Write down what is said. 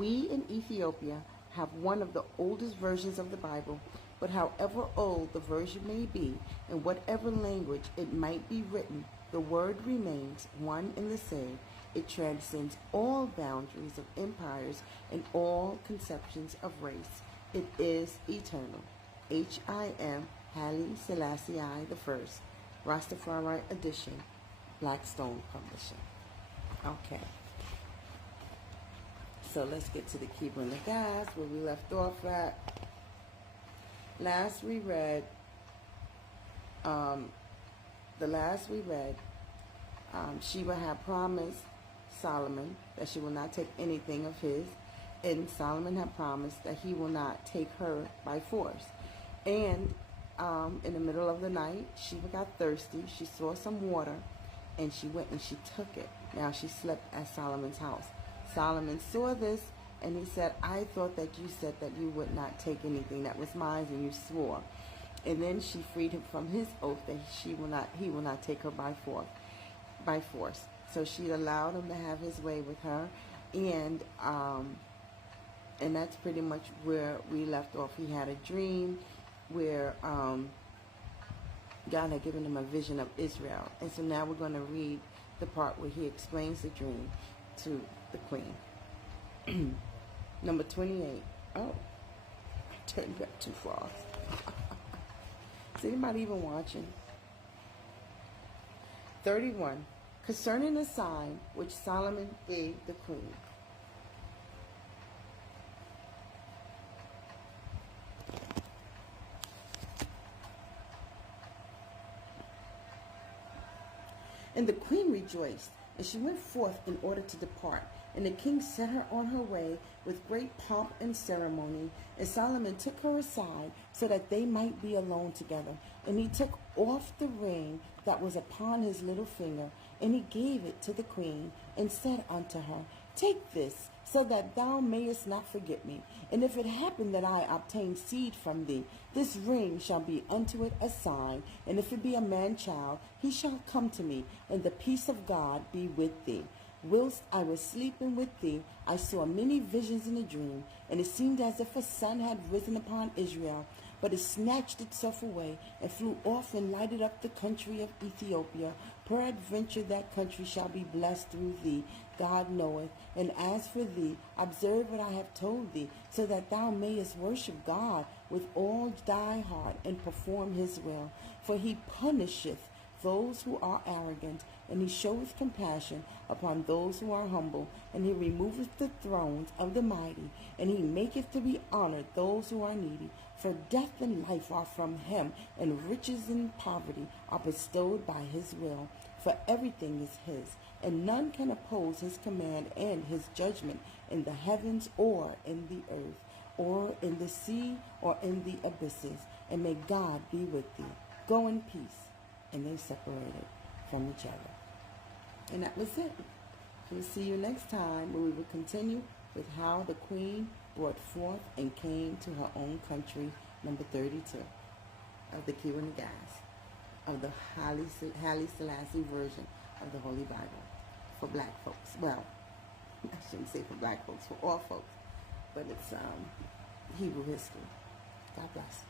We in Ethiopia have one of the oldest versions of the Bible, but however old the version may be, in whatever language it might be written, the word remains one and the same. It transcends all boundaries of empires and all conceptions of race. It is eternal. H.I.M. Haile Selassie I, Rastafari edition, Blackstone Publishing. Okay. So let's get to the Kebra Nagast, where we left off at. Last we read, Sheba had promised Solomon that she will not take anything of his, and Solomon had promised that he will not take her by force. And in the middle of the night, Sheba got thirsty. She saw some water, and she went and she took it. Now she slept at Solomon's house. Solomon saw this, and he said, I thought that you said that you would not take anything that was mine, and you swore. And then she freed him from his oath that he will not take her by force. So she allowed him to have his way with her, and that's pretty much where we left off. He had a dream where God had given him a vision of Israel, and so now we're going to read the part where he explains the dream to the queen. Number 28. Oh, I turned back too far. Is anybody even watching? 31. Concerning the sign which Solomon gave the queen. And the queen rejoiced, and she went forth in order to depart. And the king set her on her way with great pomp and ceremony. And Solomon took her aside so that they might be alone together. And he took off the ring that was upon his little finger, and he gave it to the queen, and said unto her, Take this, so that thou mayest not forget me. And if it happen that I obtain seed from thee, this ring shall be unto it a sign. And if it be a man-child, he shall come to me, and the peace of God be with thee. Whilst I was sleeping with thee, I saw many visions in a dream, and it seemed as if a sun had risen upon Israel, but it snatched itself away, and flew off and lighted up the country of Ethiopia. Peradventure that country shall be blessed through thee, God knoweth. And as for thee, observe what I have told thee, so that thou mayest worship God with all thy heart, and perform his will. For he punisheth those who are arrogant, and he showeth compassion upon those who are humble, and he removeth the thrones of the mighty, and he maketh to be honored those who are needy. For death and life are from him, and riches and poverty are bestowed by his will. For everything is his, and none can oppose his command and his judgment in the heavens or in the earth, or in the sea or in the abysses. And may God be with thee. Go in peace. And they separated from each other. And that was it. We'll see you next time, where we will continue with how the queen brought forth and came to her own country, number 32 of the Kebra Nagast, of the Haile Selassie version of the Holy Bible for black folks. Well, I shouldn't say for black folks, for all folks, but it's Hebrew history. God bless.